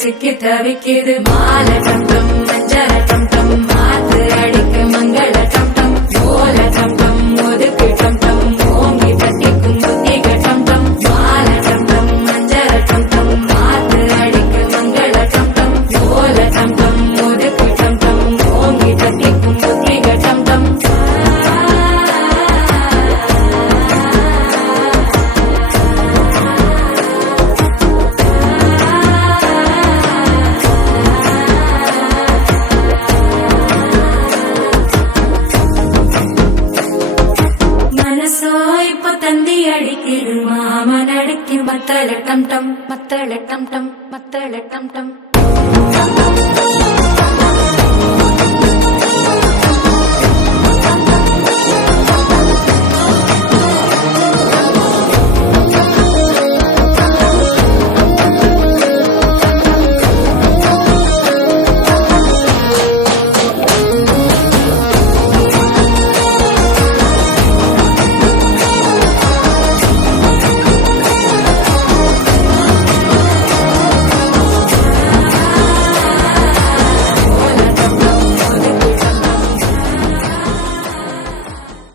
சிக்கி தவிக்குது மாலை கட்டம் மஞ்சள கட்டம் மாத்து அடிக்க மங்கள கட்டம் ஓல கட்டம் ஒதுக்கு கட்டம் ஓங்கி தட்டிக்கும் புத்தி கட்டம் மாலை கட்டம் மஞ்சள கட்டம் மாத்து அடிக்க மங்கள கட்டம் ஓல கட்டம் ஒதுக்கு கட்டம் ஓங்கி தட்டிக்கும் புத்தி கட்டம் அடிக்குது மாமன் அடிக்கு மத்தள டம் டம் மத்தள டம் டம் மத்தள டம் டம்